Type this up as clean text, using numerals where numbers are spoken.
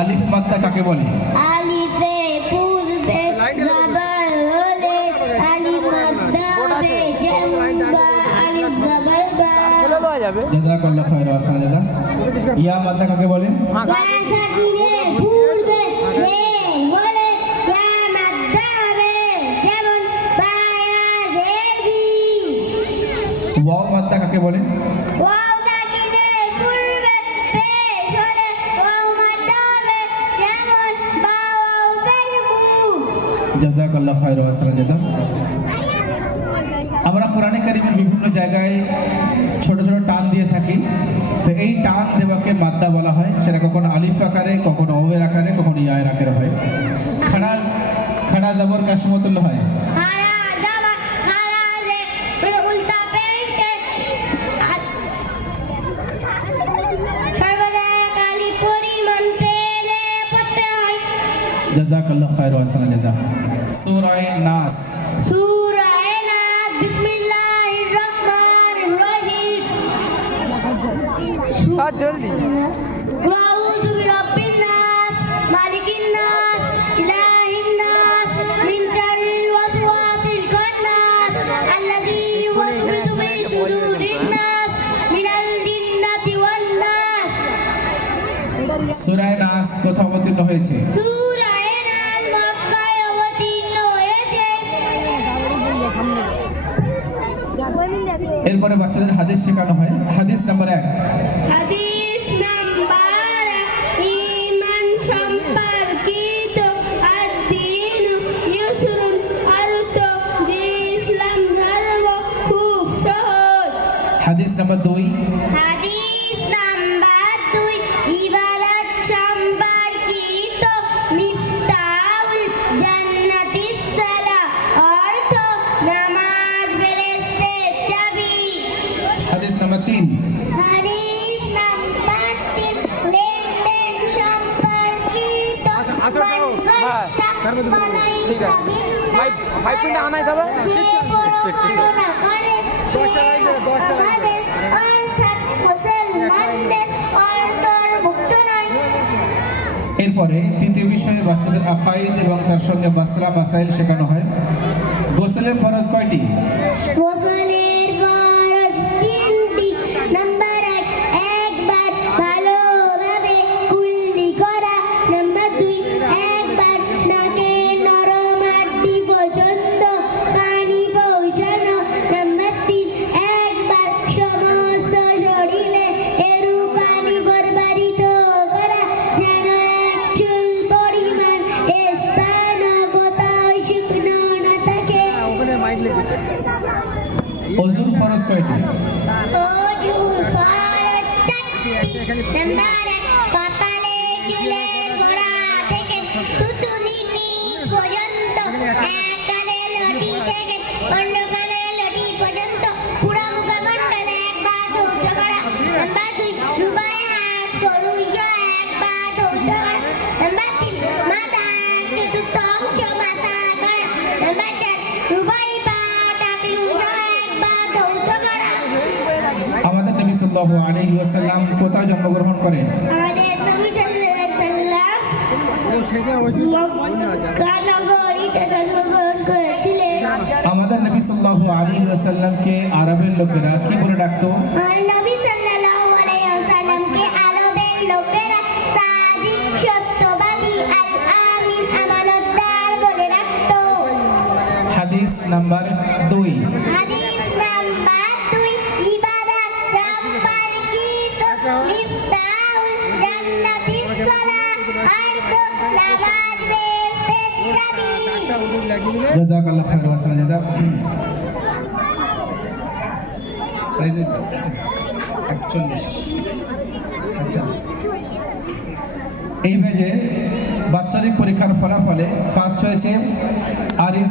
আলিফ মাদ্দা কাকে বলে? আলিফে পূর্বে জবর হলে আলিফ মাদ্দা হবে, যেমন বা আলিফ জবর বা। জাযাকাল্লাহু খায়রা ওয়া আহসানা জাযা। ইয়া মাদ্দা কাকে বলে? সাকিনের পূর্বে যে হলে ইয়া মাদ্দা হবে, যেমন বা ইয়া জেবি। ওয়াও মাদ্দা কাকে বলে? ওয়াও সাকিনের পূর্বে পেশ হলে ওয়াও মাদ্দা হবে, যেমন বা ওয়াও পেশমু। জাযাকাল্লাহু খায়রা ওয়া আহসানা জাযা। আমরা কোরআনে কারীমের বিভিন্ন জায়গায় ছোট ছোট টান দিয়ে থাকি, তো এই টান দেওয়াকে মাদ্দা বলা হয়। সেটা কখনো আলিফ আকারে, কখনো ওয়ের আকারে, কখনো ইয়ায়ের আকারে হয়। খাড়া খাড়া জবর কার সমতুল্য হয়? খারা জাবা খারা যে উল্টা পেশকে সর্বদা কালি পরিমাণ পেলে পড়তে হয়। জাযাকাল্লাহু খায়রা ওয়া আহসানা জাযা। সূরা নাস। সূরা নাস, বিসমিল্লাহির রহমানির রহিম। बहुत जल्दी আউযু বিরাব্বিন নাস, মালিকিন নাস, ইলাহিন নাস, মিন শাররিল ওয়াসওয়াসিল খান্নাস, আল্লাযী ইউওয়াসওয়িসু ফি সুদুরিন নাস, মিনাল জিন্নাতি ওয়ান নাস। সূরা নাস কোথায় অবতীর্ণ হয়েছে? সূরা নাস মক্কায় অবতীর্ণ হয়েছে। এরপরে বাচ্চাদের হাদিস শেখানো হয়। হাদিস নাম্বার 1। হাদিস নাম্বার ঈমান সম্পর্কিত আদ-দ্বীন ইউসরুন, অর্থ যে ইসলাম ধর্ম খুব সহজ। হাদিস নাম্বার 2। হাদিস নাম্বার 2 ইবাদত সম্পর্কিত মিফতাহুল জান্নাতিস সালাহ, অর্থ নামাজ বেরেস্তের চাবি। হাদিস নাম্বার 3। হাদিস নাম্বার 3 লেনদেন সম্পর্কিত ठीक है फाइव मिनट आना ही था এরপরে তৃতীয় বিষয়ে বাচ্চাদের আকাইদ এবং তার সঙ্গে মাসলা মাসাইল শেখানো হয়। গোসলের ফরজ কয়টি? গোসলের ফরজ 3টি। নাম্বার 1 একবার ভালোভাবে কুল্লি করা। নাম্বার 2 একবার নাকে নরম হাড্ডি পর্যন্ত পানি পৌঁছানো। নাম্বার 3 একবার সমস্ত শরীরে এরূপ পানি প্রবাহিত করা যেন এক চুল পরিমাণ স্থান কোথাও শুকনো না থাকে। ওযুর ফরজ কয়টি? ওযুর ফরজ 4টি। নাম্বার 1 কপালে চুলের গোড়া থেকে থুতনি নিচ পর্যন্ত, এক কানের লটি থেকে অন্য কানের লটি পর্যন্ত পুরো মুখমণ্ডলে একবার ধৌত করা। নাম্বার 2 রুবাই হাত করুষ একবার ধৌত করা। নাম্বার 3 মাথা চতুর্থাংশ মাথা করা। নাম্বার 4 রুবাই পা টাকলুস একবার ধৌত করা। আমাদের নবী সাল্লাল্লাহু আলাইহি ওয়াসাল্লাম কোথায় জন্মগ্রহণ করেন? আমাদের নবী সাল্লাল্লাহু আলাইহি সাল্লাম মক্কা নগরীতে জন্মগ্রহণ করেছিলেন। আমাদের নবী সাল্লাল্লাহু আলাইহি ওয়াসাল্লামকে আরবের লোকেরা কি বলে ডাকতো? আর নবী সাল্লাল্লাহু আলাইহি ওয়াসাল্লামকে আরবের লোকেরা সাদিক, সত্যবাদী, আল আমিন, আমানতদার বলে ডাকতো। হাদিস নাম্বার 2। হাদিস নাম্বার 2 ইবাদত সম্পর্কিত মিফতাহুল জান্নাতিস সালাহ, অর্থ নামাজ বেহেশতের চাবি। জাযাকাল্লাহু খায়রা ওয়া আহসানা জাযা। 41। আচ্ছা, এই পেজে বাৎসরিক পরীক্ষার ফলাফলে ফার্স্ট হয়েছে আরিজ